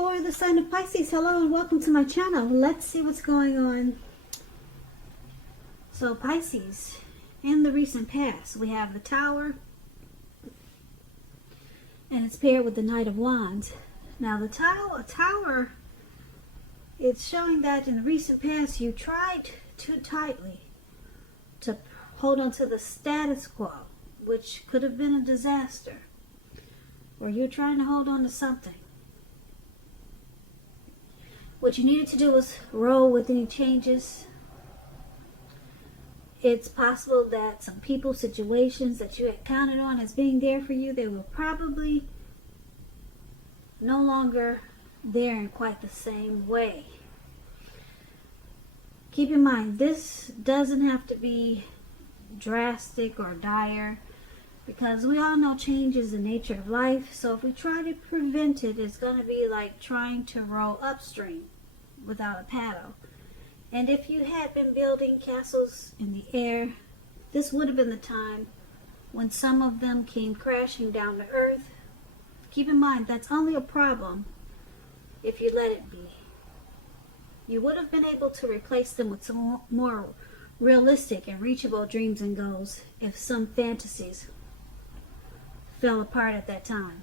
for the sign of Pisces. Hello and welcome to my channel. Let's see what's going on. So Pisces, in the recent past, we have the Tower, and it's paired with the Knight of Wands. Now the Tower, it's showing that in the recent past you tried too tightly to hold on to the status quo, which could have been a disaster. Or you're trying to hold on to something. What you needed to do was roll with any changes. It's possible that some people, situations that you had counted on as being there for you, they were probably no longer there in quite the same way. Keep in mind, this doesn't have to be drastic or dire, because we all know change is the nature of life. So if we try to prevent it, it's going to be like trying to row upstream without a paddle. And if you had been building castles in the air, this would have been the time when some of them came crashing down to earth. Keep in mind, that's only a problem if you let it be. You would have been able to replace them with some more realistic and reachable dreams and goals if some fantasies fell apart at that time.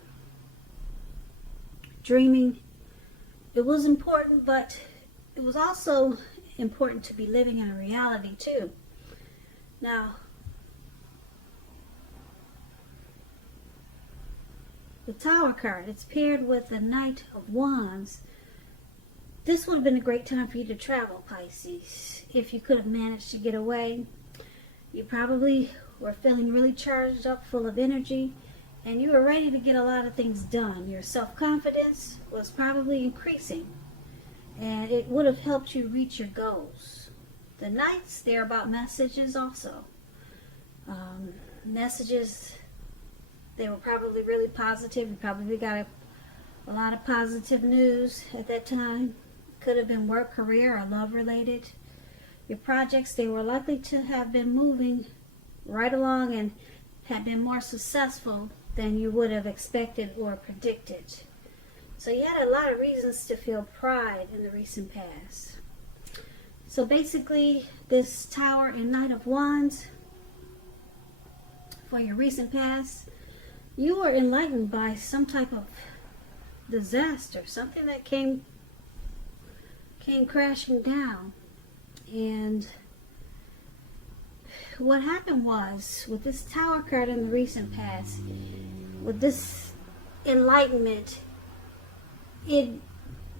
Dreaming, it was important, but it was also important to be living in a reality too. Now, the Tower card, it's paired with the Knight of Wands. This would have been a great time for you to travel, Pisces. If you could have managed to get away, you probably were feeling really charged up, full of energy, and you were ready to get a lot of things done. Your self-confidence was probably increasing, and it would have helped you reach your goals. The Knights, they're about messages also. Messages, they were probably really positive. You probably got a lot of positive news at that time. Could have been work, career, or love related. Your projects, they were likely to have been moving right along and had been more successful than you would have expected or predicted. So you had a lot of reasons to feel pride in the recent past. So basically, this Tower and Knight of Wands, for your recent past, you were enlightened by some type of disaster, something that came crashing down. And what happened was, with this Tower card in the recent past, with this enlightenment, it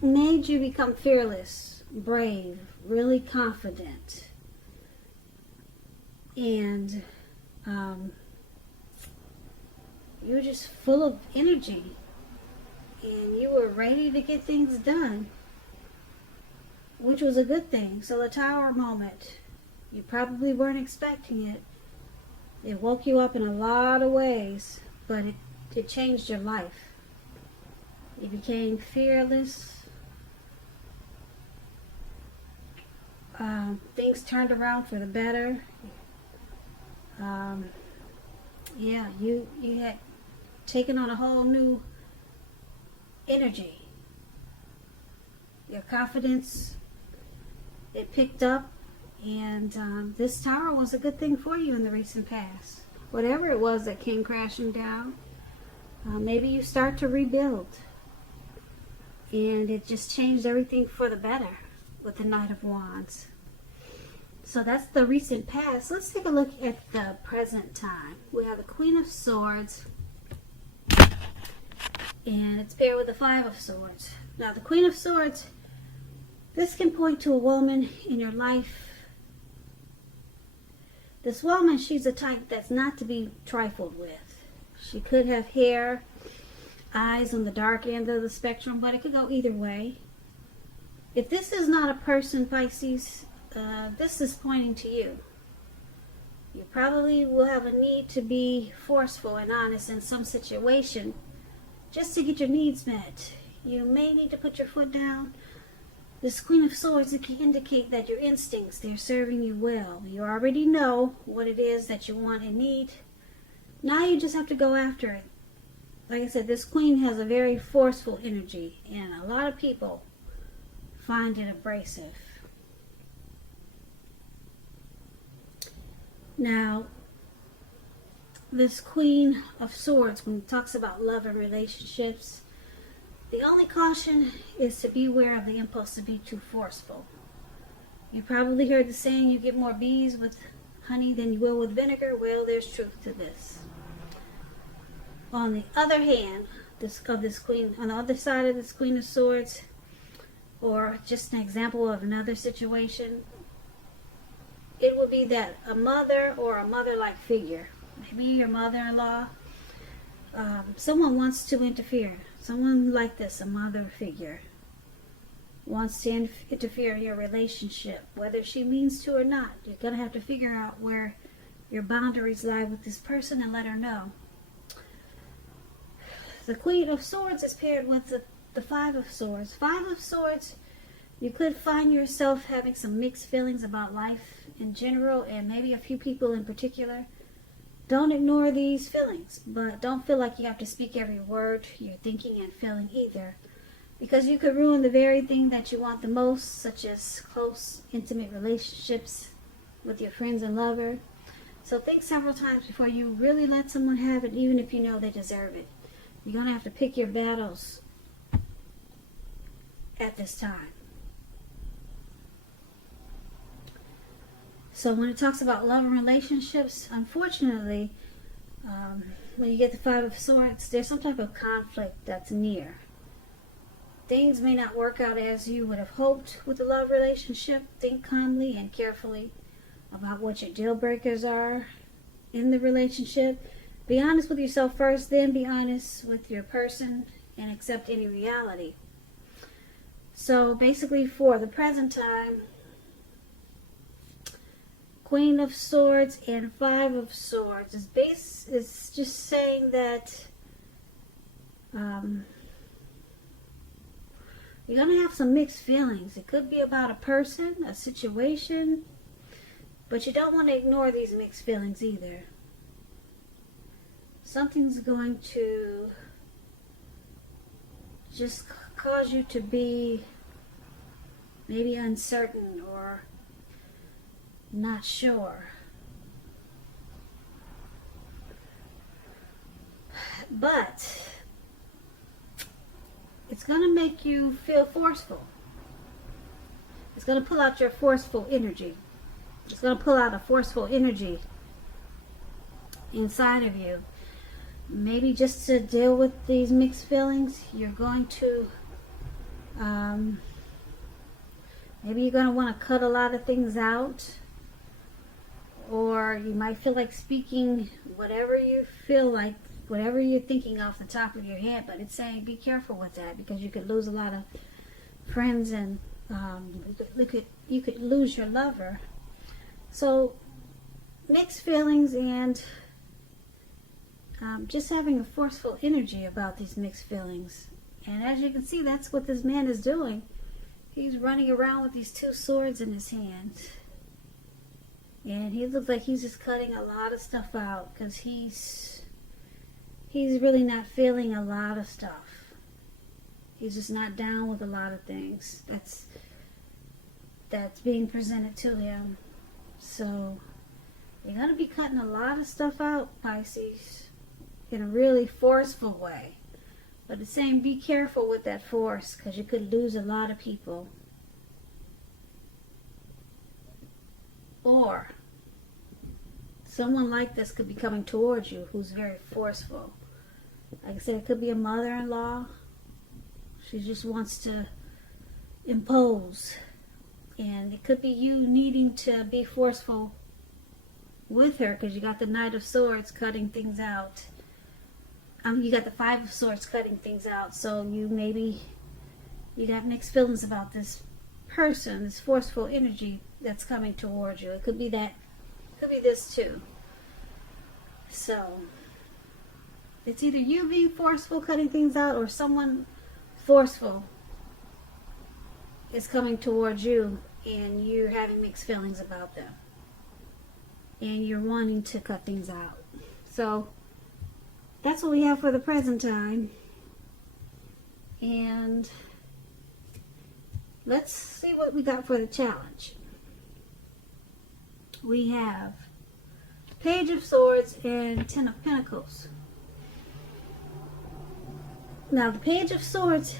made you become fearless, brave, really confident, and you were just full of energy, and you were ready to get things done, which was a good thing. So the Tower moment, you probably weren't expecting it. It woke you up in a lot of ways, but it changed your life. You became fearless. Things turned around for the better. Yeah, you had taken on a whole new energy. Your confidence, it picked up, and this Tower was a good thing for you in the recent past. Whatever it was that came crashing down, maybe you start to rebuild. And it just changed everything for the better with the Knight of Wands. So that's the recent past. Let's take a look at the present time. We have the Queen of Swords, and it's paired with the Five of Swords. Now the Queen of Swords, this can point to a woman in your life. This woman, she's a type that's not to be trifled with. She could have hair, eyes on the dark end of the spectrum, but it could go either way. If this is not a person, Pisces, this is pointing to you. You probably will have a need to be forceful and honest in some situation just to get your needs met. You may need to put your foot down. This Queen of Swords, it can indicate that your instincts, they're serving you well. You already know what it is that you want and need. Now you just have to go after it. like I said, this queen has a very forceful energy, and a lot of people find it abrasive. Now, this Queen of Swords, when it talks about love and relationships, the only caution is to beware of the impulse to be too forceful. You probably heard the saying, you get more bees with honey than you will with vinegar. Well, there's truth to this. On the other hand, on the other side of this Queen of Swords, or just an example of another situation, it would be that a mother or a mother-like figure, maybe your mother-in-law, someone wants to interfere. Someone like this, a mother figure, wants to interfere in your relationship, whether she means to or not. You're going to have to figure out where your boundaries lie with this person and let her know. The Queen of Swords is paired with the Five of Swords. Five of Swords, you could find yourself having some mixed feelings about life in general, and maybe a few people in particular. Don't ignore these feelings, but don't feel like you have to speak every word you're thinking and feeling either, because you could ruin the very thing that you want the most, such as close, intimate relationships with your friends and lover. So think several times before you really let someone have it, even if you know they deserve it. You're going to have to pick your battles at this time. So when it talks about love and relationships, unfortunately, when you get the Five of Swords, there's some type of conflict that's near. Things may not work out as you would have hoped with a love relationship. Think calmly and carefully about what your deal breakers are in the relationship. Be honest with yourself first, then be honest with your person and accept any reality. So basically, for the present time, Queen of Swords and Five of Swords is just saying that you're going to have some mixed feelings. It could be about a person, a situation, but you don't want to ignore these mixed feelings either. Something's going to just cause you to be maybe uncertain or not sure. But it's going to make you feel forceful. It's going to pull out your forceful energy. It's going to pull out a forceful energy inside of you. Maybe just to deal with these mixed feelings, you're going to maybe you're going to want to cut a lot of things out. Or you might feel like speaking whatever you feel like, whatever you're thinking off the top of your head. But it's saying be careful with that, because you could lose a lot of friends, and you could lose your lover. So mixed feelings, and just having a forceful energy about these mixed feelings. And as you can see, that's what this man is doing. He's running around with these two swords in his hands. And he looks like he's just cutting a lot of stuff out, because he's really not feeling a lot of stuff. He's just not down with a lot of things that's being presented to him. So you're going to be cutting a lot of stuff out, Pisces, in a really forceful way. But it's saying be careful with that force, because you could lose a lot of people. Or someone like this could be coming towards you who's very forceful. Like I said, it could be a mother-in-law. She just wants to impose. And it could be you needing to be forceful with her, because you got the Knight of Swords cutting things out. You got the Five of Swords cutting things out. So you got mixed feelings about this person, this forceful energy that's coming towards you. It could be that. Could be this too. So it's either you being forceful cutting things out, or someone forceful is coming towards you and you're having mixed feelings about them and you're wanting to cut things out. So that's what we have for the present time. And let's see what we got for the challenge. We have Page of Swords and Ten of Pentacles. Now, the Page of Swords,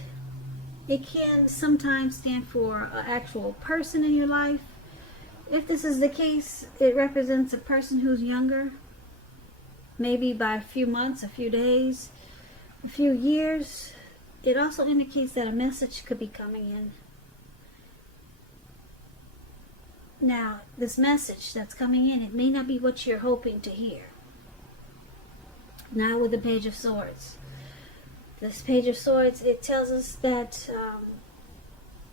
it can sometimes stand for an actual person in your life. If this is the case, it represents a person who's younger, maybe by a few months, a few days, a few years. It also indicates that a message could be coming in. Now, this message that's coming in, it may not be what you're hoping to hear. Now with the Page of Swords. This Page of Swords, it tells us that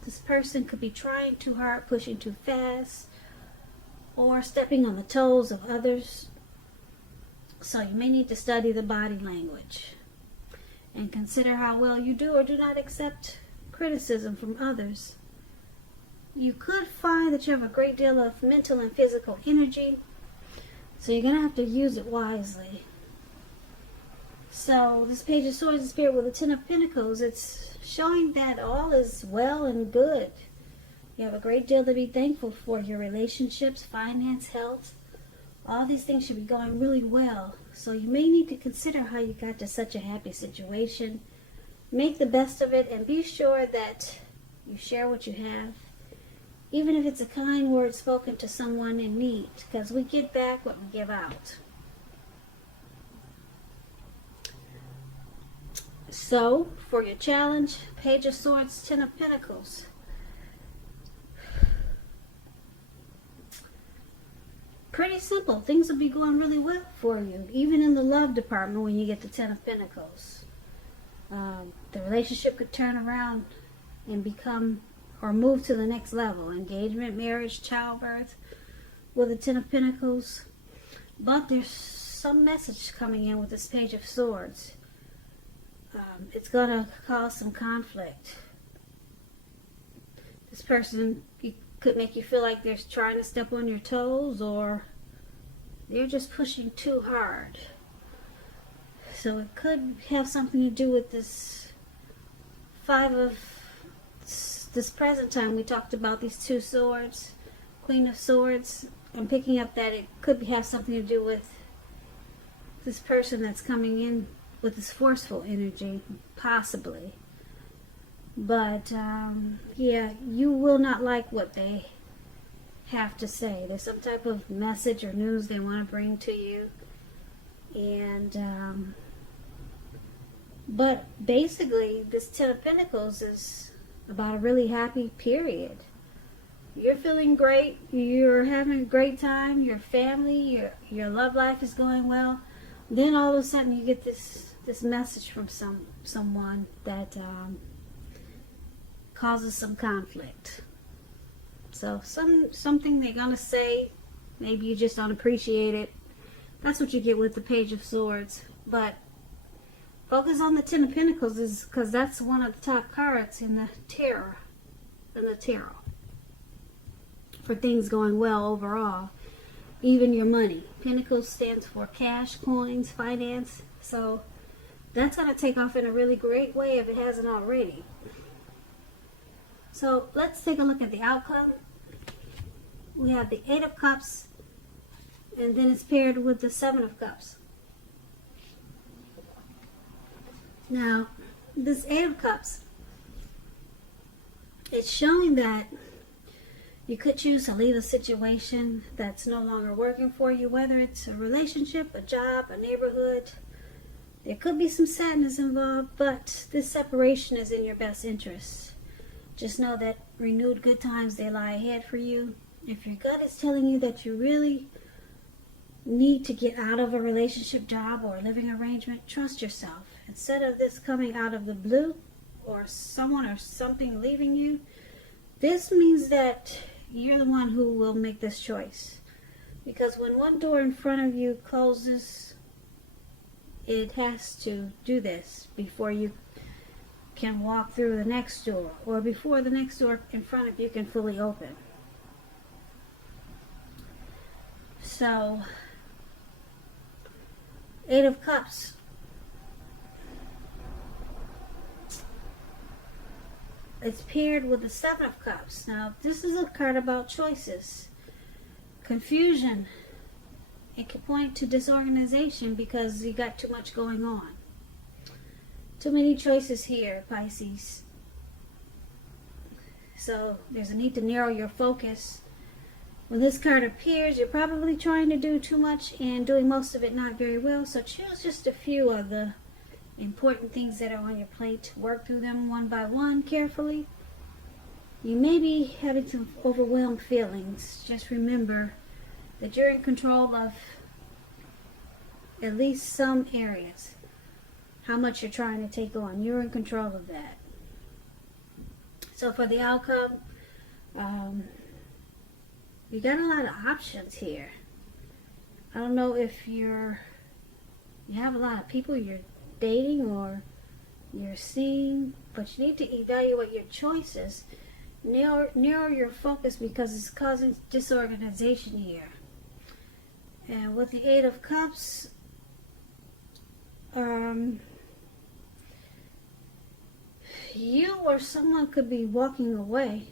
this person could be trying too hard, pushing too fast, or stepping on the toes of others. So you may need to study the body language and consider how well you do or do not accept criticism from others. You could find that you have a great deal of mental and physical energy, so you're going to have to use it wisely. So this Page of Swords is paired with the Ten of Pentacles. It's showing that all is well and good. You have a great deal to be thankful for. Your relationships, finance, health, all these things should be going really well. So you may need to consider how you got to such a happy situation. Make the best of it and be sure that you share what you have. Even if it's a kind word spoken to someone in need, because we get back what we give out. So, for your challenge, Page of Swords, Ten of Pentacles. Pretty simple. Things will be going really well for you, even in the love department when you get the Ten of Pentacles. The relationship could turn around and become or move to the next level. Engagement, marriage, childbirth with the Ten of Pentacles. But there's some message coming in with this Page of Swords. It's going to cause some conflict. This person could make you feel like they're trying to step on your toes, or they're just pushing too hard. So it could have something to do with this this present time. We talked about these two swords, Queen of Swords. I'm picking up that it could have something to do with this person that's coming in with this forceful energy, possibly. But yeah, you will not like what they have to say. There's some type of message or news they want to bring to you. And but basically this Ten of Pentacles is about a really happy period. You're feeling great, you're having a great time, your family, your love life is going well. Then all of a sudden you get this message from someone that causes some conflict. So something they're gonna say, maybe you just don't appreciate it. That's what you get with the Page of Swords. But focus on the Ten of Pentacles, is because that's one of the top cards in the tarot. For things going well overall, even your money. Pentacles stands for cash, coins, finance. So that's going to take off in a really great way if it hasn't already. So let's take a look at the outcome. We have the Eight of Cups, and then it's paired with the Seven of Cups. Now, this Eight of Cups, it's showing that you could choose to leave a situation that's no longer working for you, whether it's a relationship, a job, a neighborhood. There could be some sadness involved, but this separation is in your best interest. Just know that renewed good times, they lie ahead for you. If your gut is telling you that you really need to get out of a relationship, job, or living arrangement, trust yourself. Instead of this coming out of the blue, or someone or something leaving you, this means that you're the one who will make this choice. Because when one door in front of you closes, it has to do this before you can walk through the next door, or before the next door in front of you can fully open. So, Eight of Cups, it's paired with the Seven of Cups. Now, this is a card about choices, confusion. It can point to disorganization because you got too much going on. Too many choices here, Pisces. So there's a need to narrow your focus. When this card appears, you're probably trying to do too much and doing most of it not very well. So choose just a few of the important things that are on your plate. Work through them one by one carefully. You may be having some overwhelmed feelings. Just remember that you're in control of at least some areas. How much you're trying to take on, you're in control of that. So for the outcome, you got a lot of options here. I don't know if you have a lot of people you're dating or you're seeing, but you need to evaluate your choices. Narrow your focus because it's causing disorganization here. And with the Eight of Cups, you or someone could be walking away,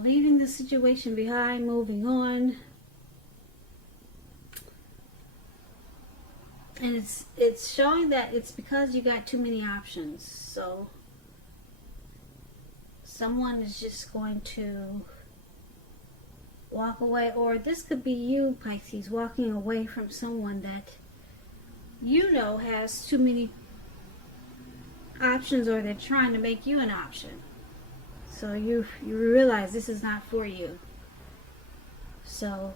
leaving the situation behind, moving on. And it's showing that it's because you got too many options. So someone is just going to walk away, or this could be you, Pisces, walking away from someone that you know has too many options, or they're trying to make you an option. So you realize this is not for you. So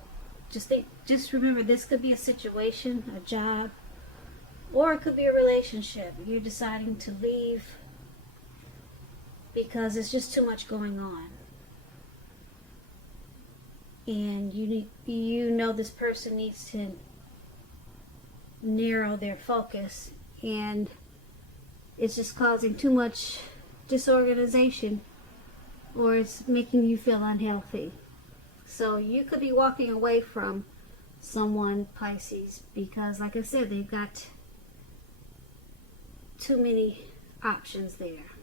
just remember, this could be a situation, a job, or it could be a relationship. You're deciding to leave because it's just too much going on. And you know this person needs to narrow their focus, and it's just causing too much disorganization, or it's making you feel unhealthy. So you could be walking away from someone, Pisces, because like I said, they've got too many options there.